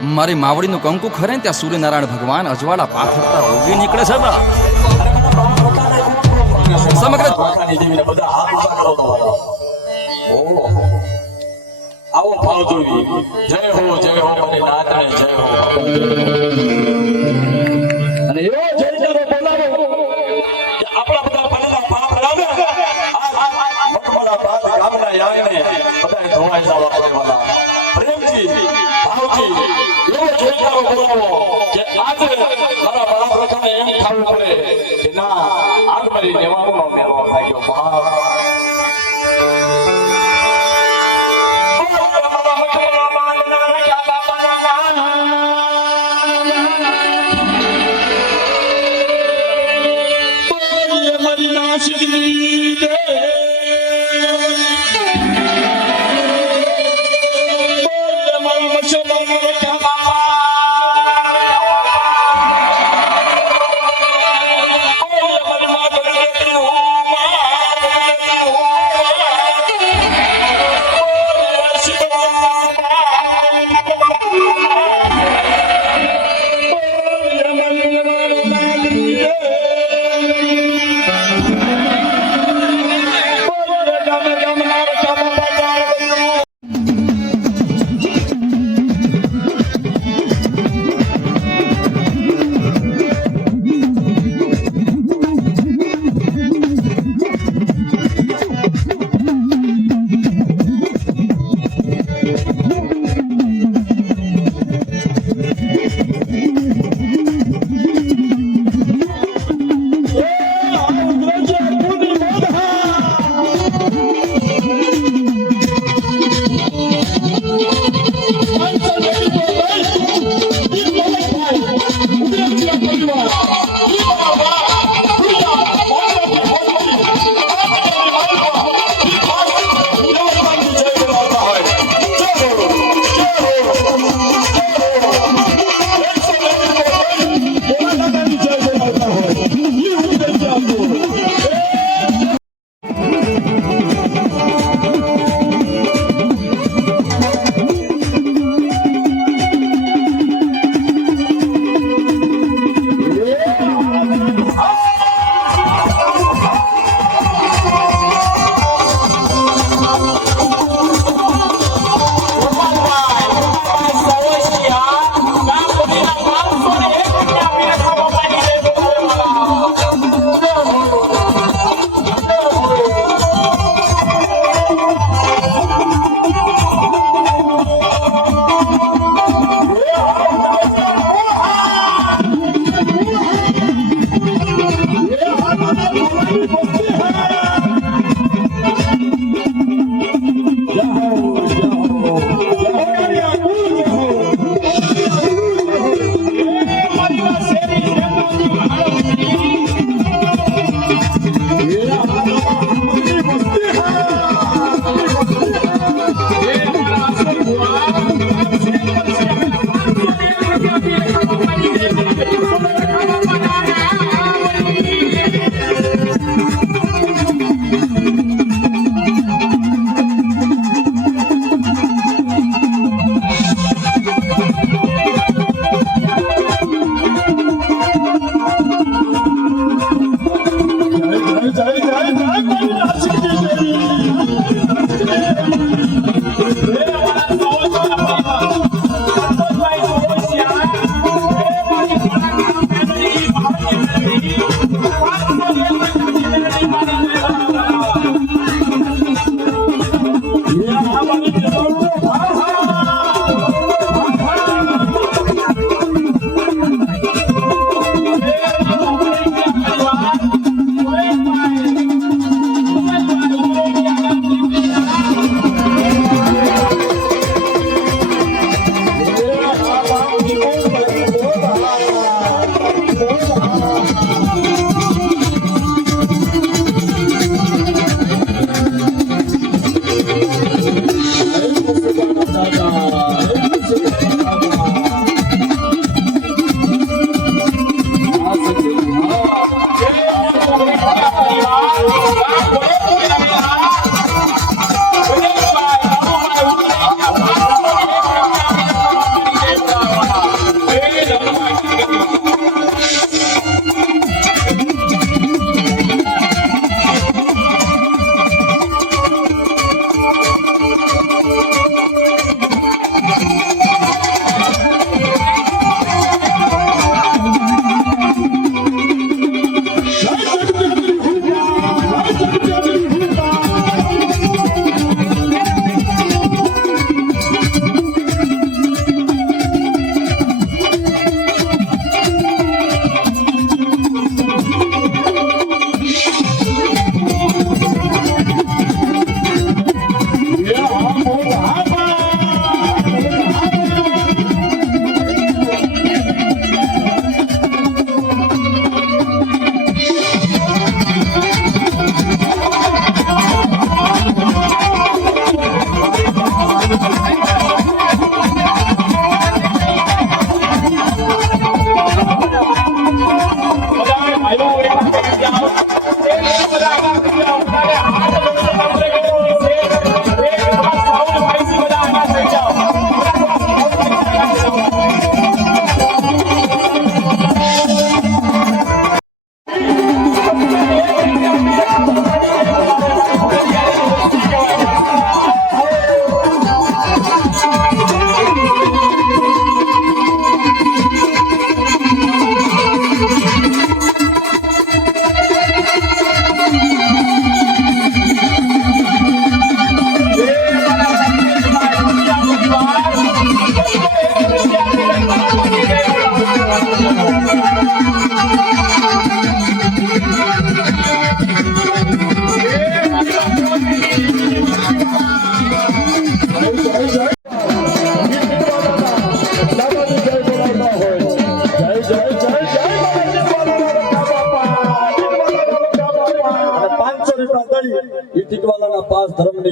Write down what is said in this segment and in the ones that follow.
મારી માવડીનું કંકુ ખરે ને ત્યાં સૂર્યનારાયણ ભગવાન અજવાળા પાથરતા ઓગી નીકળે છે બા. સમગ્ર આવો ભાવ જોઈ જય હો મને નાથને જય હો અને એવો જયકારો બોલાવો કે આપણા બધા પાણા પાપ રામે મકમલા બાદ ગામના યાયને બધાએ ધોવાઈ જવા પડેવાલા પ્રેમથી ભાવથી એવો જયકારો બોલાવો કે આજે મારા બાળકોને એમ ખાવું પડે કે ના આજ મારી નેવાનો મેળવો થાય ગયો ભાવ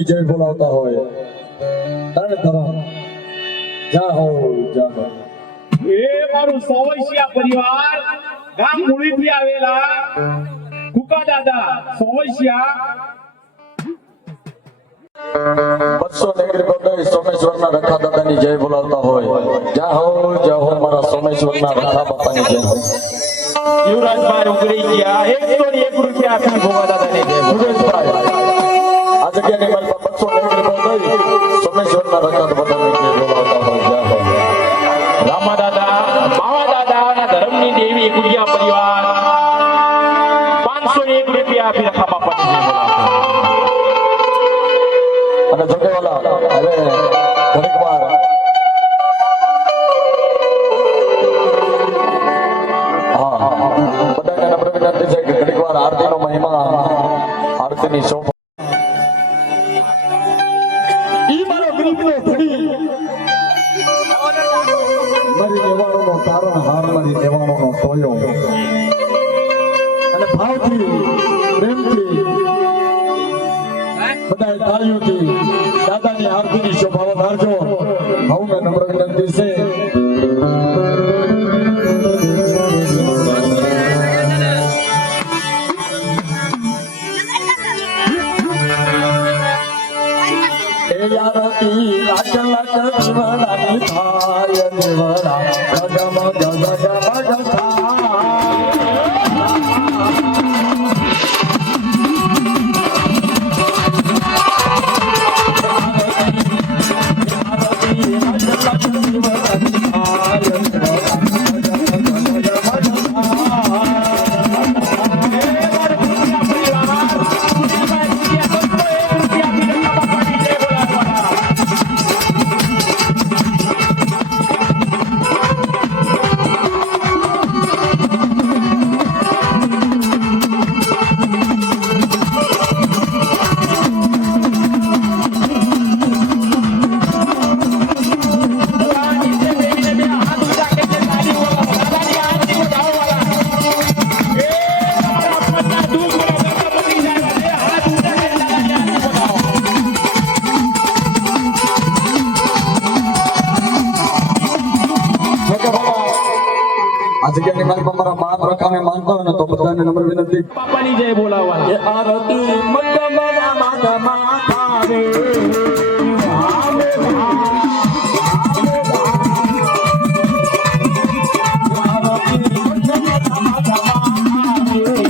જય બોલાવતા હોય તણ તરણ જા હો જા હો. એ મારું સોવૈસિયા પરિવાર ગામ મૂળીથી આવેલા કુકા દાદા સોવૈસિયા 200 નેગરી બધાય સોમેશ્વરના રખા દાદાની જય બોલાવતા હોય જા હો મારા સોમેશ્વરના રખા બાપાની જય હો. યુવરાજભાઈ ઉગડી ગયા 101 રૂપિયા આપી ભોગા દાદાને જય બોલો. સુરેશભાઈ આ જગ્યાની મારી પાસે 200 નેગરી બધાય સોમેશ્વરના રખા બધાની જય બોલાવતા હોય જા હો. રામા દાદા બાવા દાદા અને ધર્મની દેવી કુડિયા પરિવાર 501 રૂપિયા આપી રખા બાપાની જય બોલો. અને જોગેવાલા હવે ઘણીક વાર બધાને નમ્ર વિનંતી છે કે ઘણીક વાર આરતીનો મહિમા આરતીની શોભા ઈ મારો ગરીબનો ધણી મારી લેવાણોનો તારણ હાર મારી લેવાણોનો ટોયો અને ભાવથી પ્રેમથી બધાએ તાળીઓથી દાદાની આરતીની શોભા વધારજો. હવે નમ્ર વિનંતી છે એ આરતી લાખ લાખ દીવાનાની થાય દેવરા ગગમ ગગમ ગગમ થાય. આ જગ્યાની મારી પર મારા માન રખાને માનતા હોય ને તો બધાને નમ્ર વિનંતી બાપાની જય બોલાવવા. એ આરતી મગમના માગમાં થાવે આમે આરતી મગમના માગમાં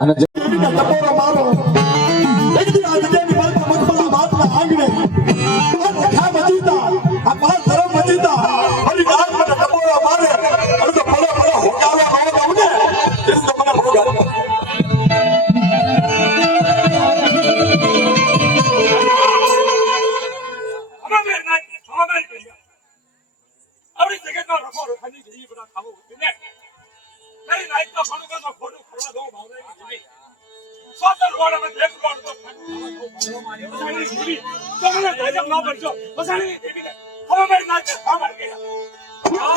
અને જે ટપોરો મારો એક દી આ જગ્યાની માલકા મકબલા બાદના આંગણે આ કથા મજીતા આ પાંચ ધર્મ મજીતા હરી રાત મને ટપોરો મારે અને તો ભલે ભલે હોકાવા આવો તો ને તેમ તો મને ભોગ આપો આપણી જગતમાં રખો રખાની જઈ બધા ખાવું હતું ને તારી નાઈટ તો ખોટું કરતો ખોટું ખરવા દો ભાવનાની જઈ સોતર રોડમાં દેખ રોડ તો ખાવા મારી બસાણી જીવી તો મને ગજબ ન પડજો બસાણી દેવી ને હવે મારી નાઈટ ખાવા મારી ગયા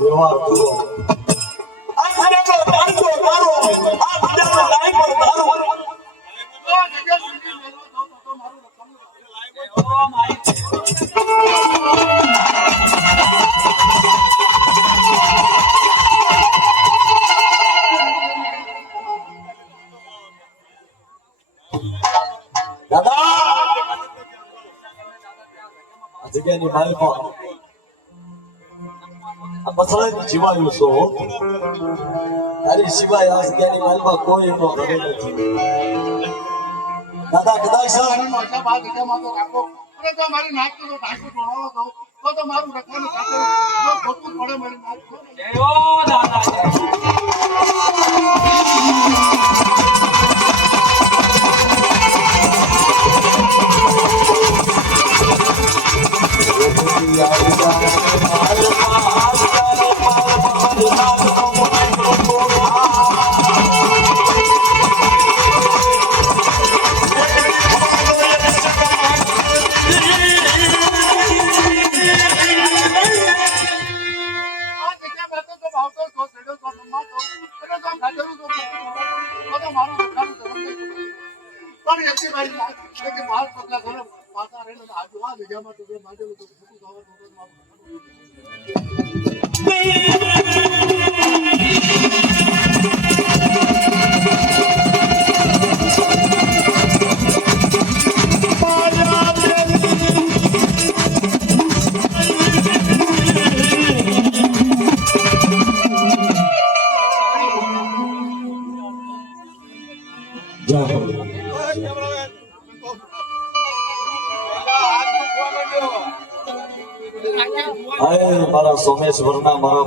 વ્યવહાર કરો આ ખરેખર તારો તારો આ બીજાનો લાઈ પર તારો મારી જગ્યાની માલમાં આ પસરાની જીવાયું છો તારી સિવાય આ જગ્યાની માલમાં કોઈ એનો ઘરે નથી દાદા કદાચ સર મારી નાખતો તો ઢાંકું જોડાવો તો મારું રખવાનું ખોટું પડે મારી નાખતો મારા સોમેશ્વરના મારા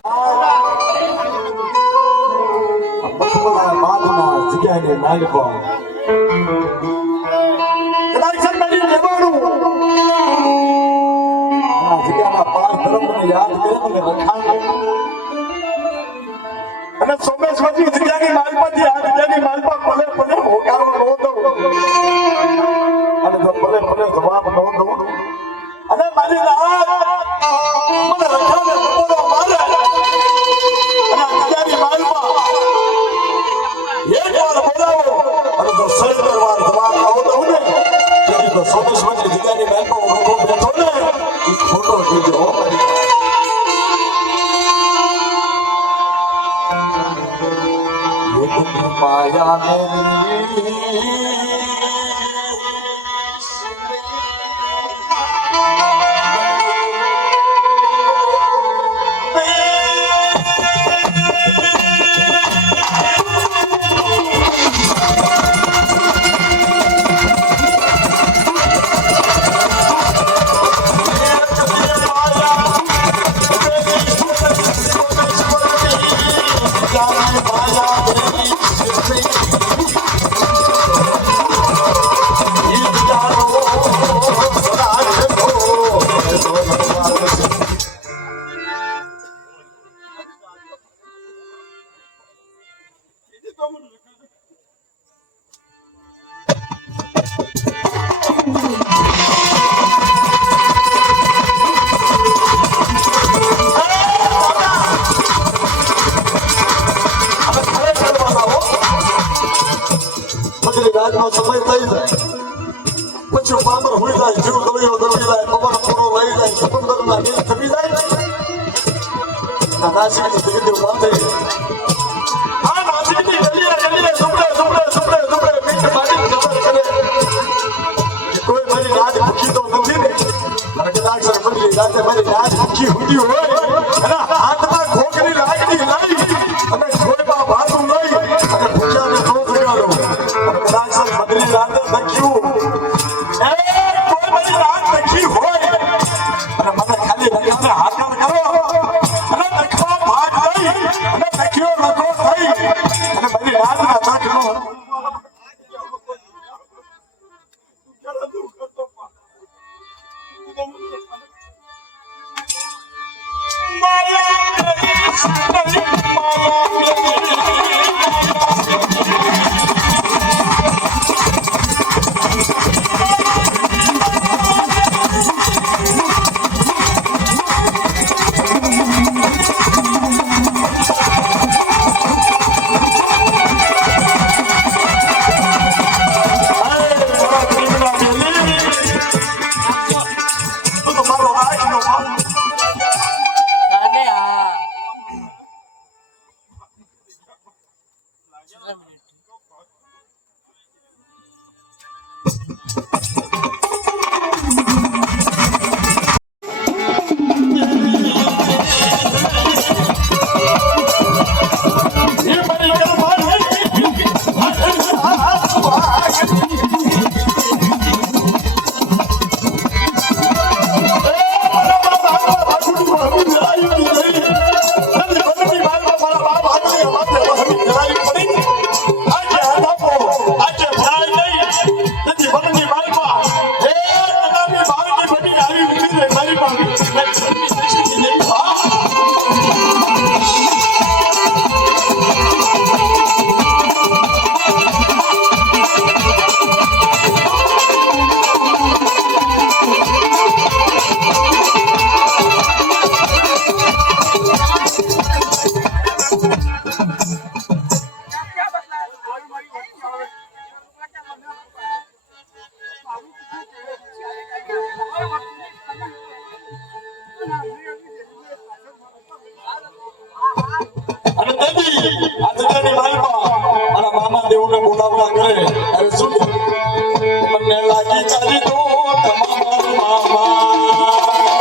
બાદના જગ્યાની માલમાં કદાચ મારી લેવાનું આ જગ્યાના પાર ધર્મને યાદ કરે મને રખાણ અને સોમેશ્વરની જગ્યાની માલમાંથી આ જગ્યાની માલમાં ભલે ભલે હોકારો ન દઉં અને જો ભલે ભલે જવાબ ન દઉં અને મારી રાત મને રખાને બપોરો મારે અને આ જગ્યાની માલમાં એક વાર બોલાવો અને જો સરેન્ડર વાર જવાબ ન દઉં ને તેથી તો સોમેશ્વરની જગ્યાની માલમાં હું રખો બેઠો ને એ ખોટો કીધો હો મારી માયા રાતનો સમય થઈ જાય પછી પામર હોઈ જાય જીવ દળીઓ દળી જાય પવન પૂરો લઈ જાય સમુદ્રના નીર થમી જાય નાસિકની જગત બાંધે આ નાસિકની ગલીએ ગલીએ સુપડે સુપડે સુપડે સુપડે મીઠ માટી જબર કરે કોઈ મારી રાત ભૂખી તો નથી ને અને કદાચ સર મંડળી રાતે મારી રાત ભૂખી હુંડી હોય અને હાથમાં ખોખરી લાકડી લાવી અને ખોળમાં ભાતું લઈ અને ભૂખ્યાને દો જગાડો અને કદાચ સર મંડળી રાતે લખ્યું એ કોઈ મારી રાત નખી હોય અને મને ખાલી રખાને હાકલ કરો અને નખવા ભાગ લઈ અને નખ્યો લખો થઈ અને મારી રાતના તકનો અને તેથી આ જગ્યાની માલમાં મારા મામા દેવને બોલાવવા કરે અરે શું મને લાગી ચાલી તો તમારા મામા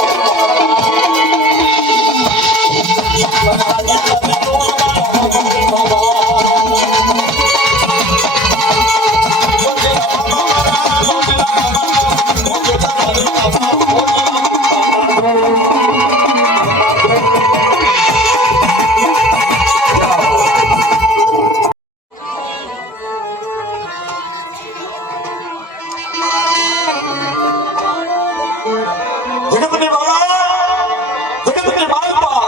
જગતની માલા જગતની માલપા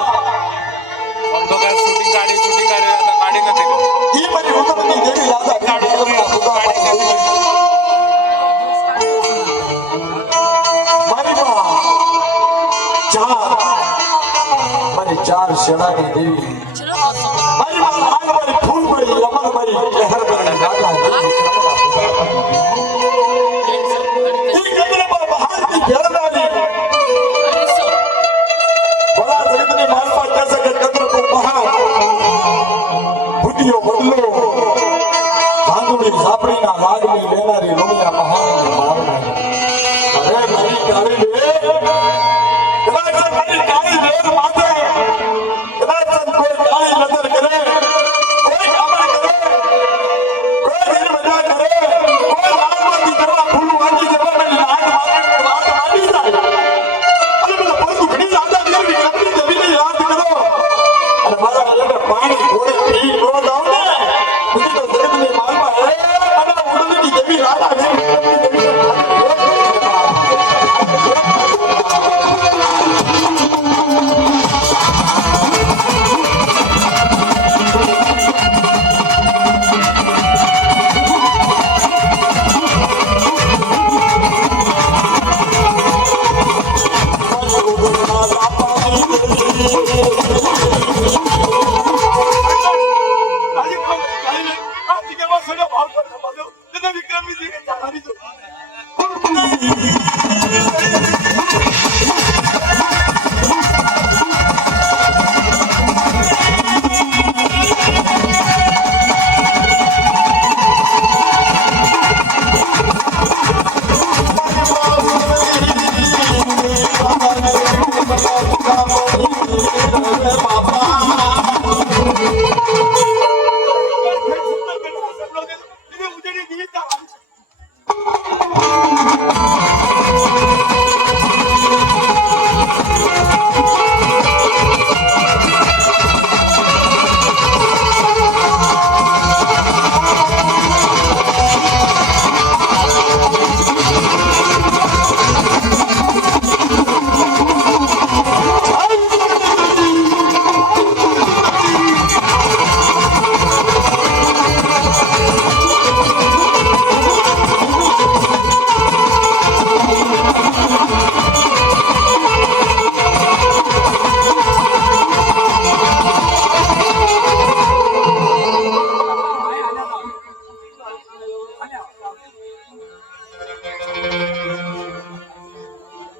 ઈ મારી ઉતમની દેવી રાધા કાળીના પુતા મારી ચાર શેડાની દેવી મારી લાલ મારી ફૂલ મારી અમર મારી લહેર મારી રાધા ઈ ગગન પર બહારથી ઘેરનારી ભલા જગતની માલપા કહેશે કે કદર કો બહાર બુદ્ધિઓ બદલો ભાંગુડી ઝાપડીના લાગની લેનારી લોહિયા મહાન મારનારી અરે મારી કાળી લે કદાચ મારી કાળી લેર માથે કદાચ કોઈ કાળી નજર કરે કોઈ કામણ કરે કોઈ વીર મજા કરે કોઈ લાલમાંથી જવા ફૂલ વાગી જવા મને લાગ માથે વાત માંડી જાય અને મને પરતું ઘણી લાંબા કરવી કપડી જમીને યાદ કરો અને મારા લગન પાણી ઘોડે પી નો જાવ ને બધી તો જગતની માલમાં હે અને ઉડની દેવી રાધા દેવી આજે કાળીને આ જગ્યામાં સડો ભાવ પર નમાજો તેને વિક્રમની જગ્યાએ ચાલી દો એને ઉજળી દીધી ચાલી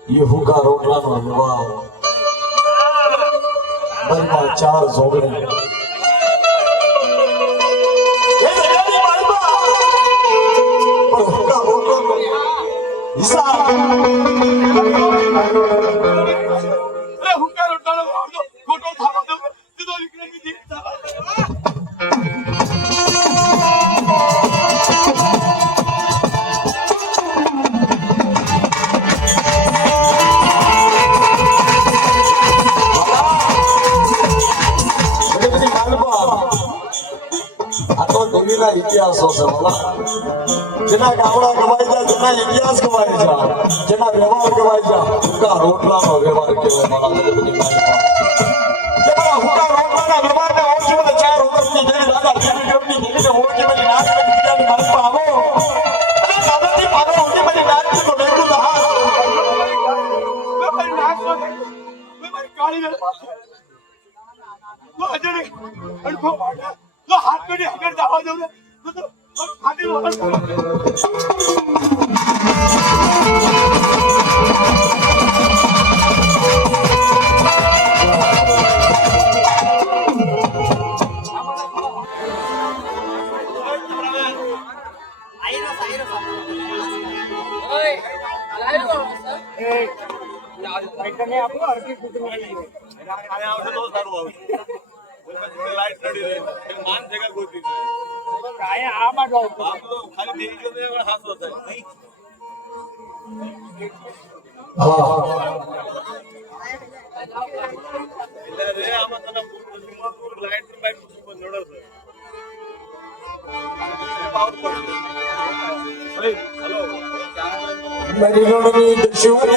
ये हुका रोटलाનો વિવાહ બરમાં ચાર જોગણી એ જગ્યાની માલપા પણ હુકા રોટલાનો હિસાબ અરે હુંકાર ઉઠાડો આવજો ખોટો થાવો દો સીધો વિક્રમની જગ્યાએ ચાલી જગતની માલપા આ તો દેવીના ઇતિહાસો છે ભલા જેના ગામડા ગવાઈ જાય જેના ઇતિહાસ ગવાઈ જાય જેના વ્યવહાર ગવાઈ જાય હુકા રોટલાનો વ્યવહાર કહેવાય મારા જગતની માલપા જેના હુકા રોટલાના વ્યવહારને ઓળખી મને ચાર ઉતમની દેવી રાધા વિક્રમની દેવીને ઓળખી મને નાચ કરી જગ્યાની માલપા આવો અને દાદાજી મારો ઓળખી મને નાચ તો બેઠું તો હા મારી નાક મારી કાળીને તો અજરે અડખો વાડા તો હાથ કરી આગળ જવા દઉં ને તો ખાતી વગર મારી રણની દુશ્મની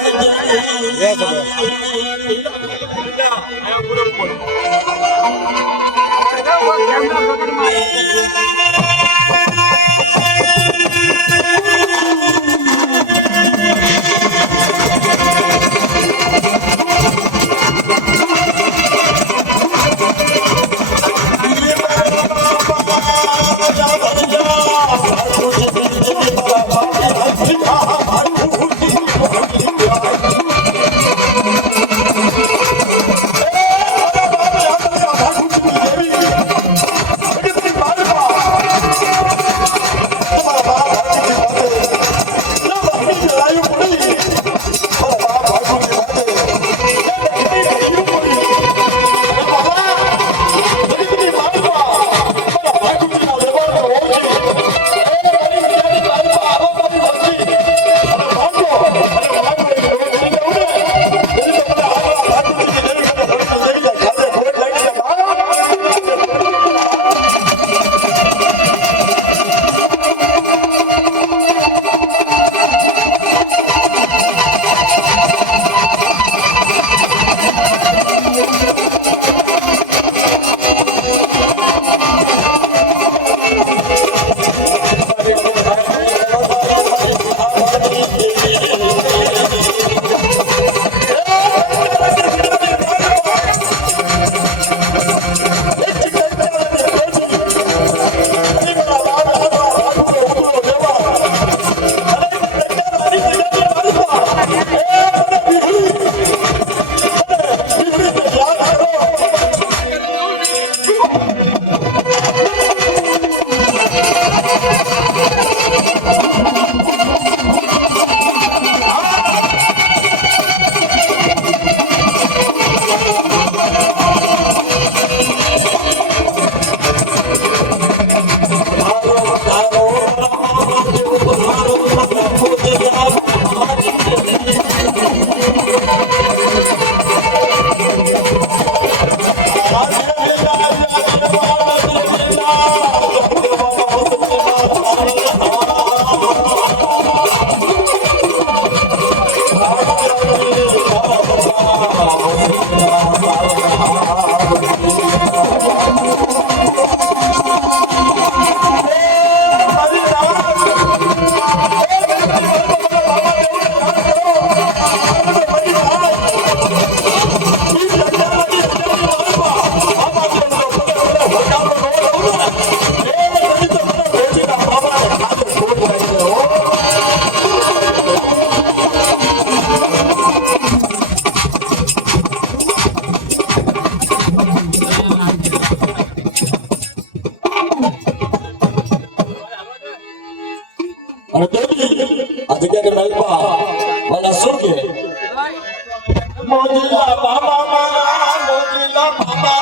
મોજીલા બાબા મારા મોજીલા બાબા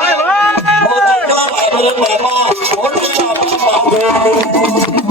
મોજીલા બાબા મોજીલા બાબા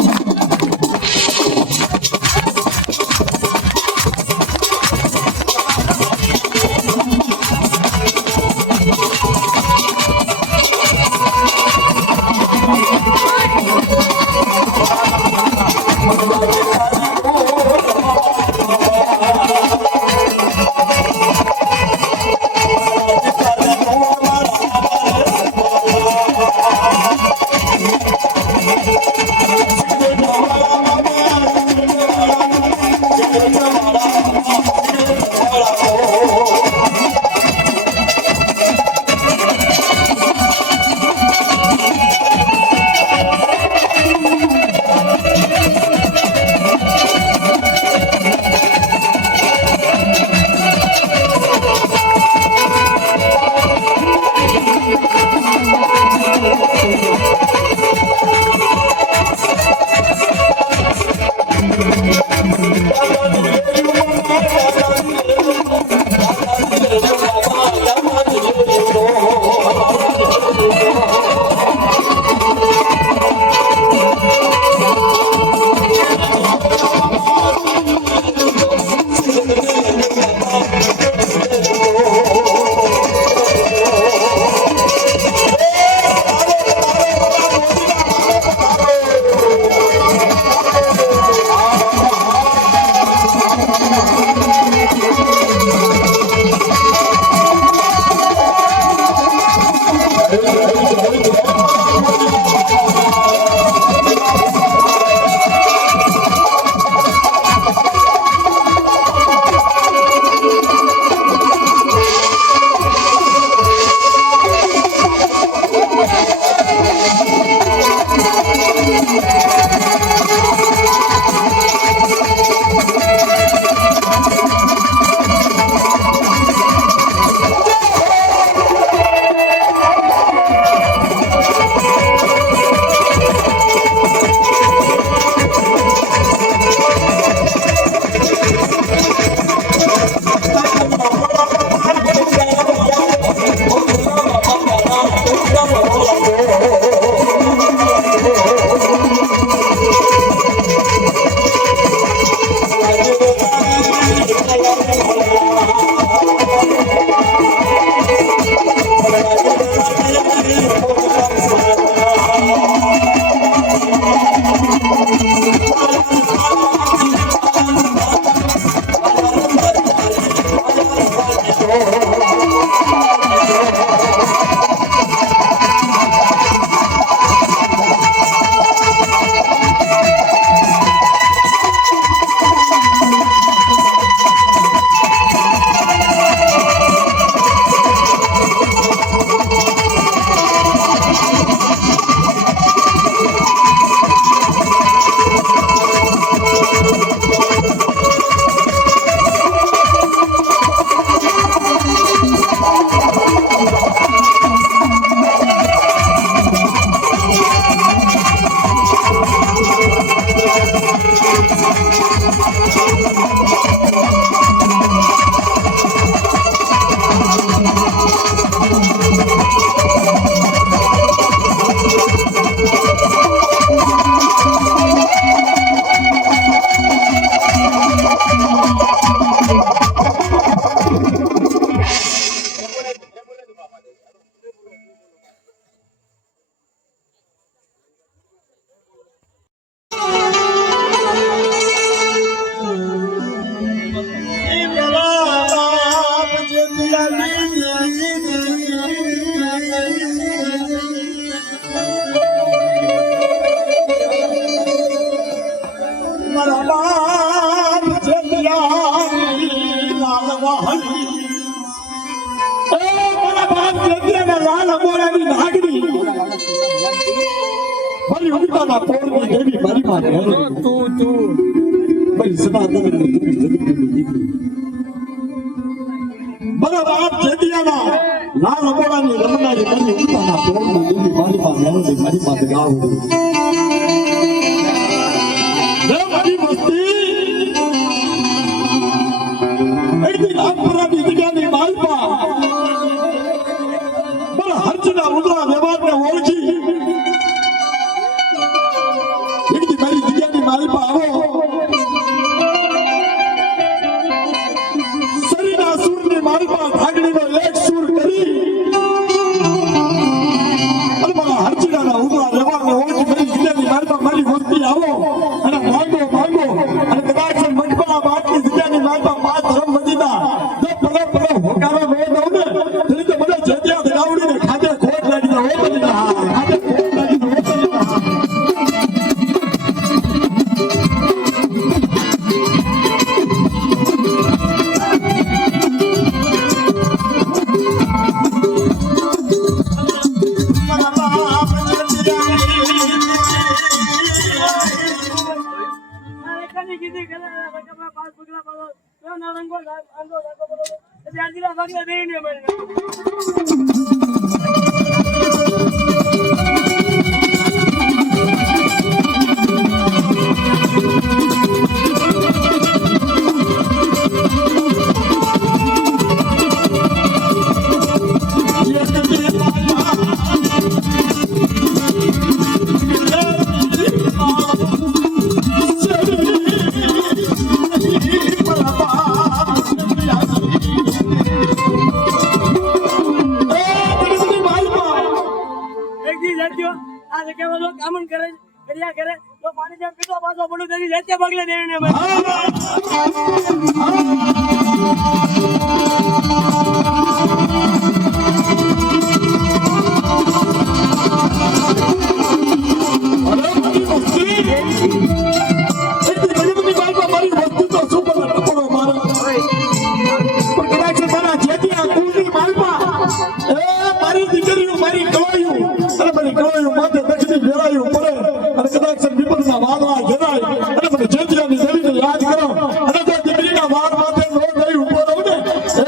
મારી દીકરીઓ મારી કવાયું મને કળાયું માથે દક્ષિણી વેરાયું પડે અને કદાચ વિપદના વાદળા ઘેરાય અને મને જેતિયાની દેવીને યાદ કરો અને જો દીકરીના વાદ માથે નો ગઈ ઉભો રહું ને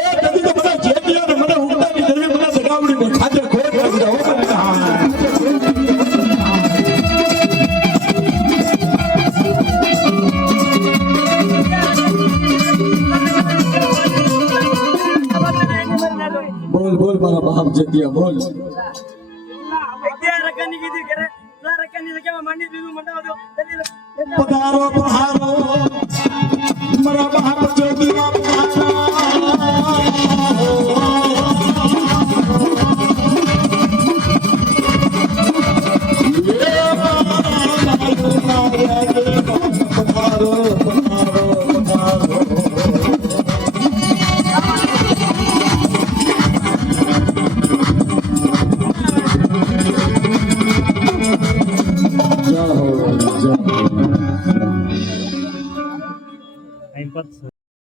એ કદી તો મને જેતિયાને મને ઉગતાની દેવી મને દગાવડીને ખાતે ખોટ કરી દો બોલ બોલ મારા બાપ જેતિયા બોલ પધારો પધારો મારા બાપ જેતિયા પધારો પધારો પધારો જય હો જય હો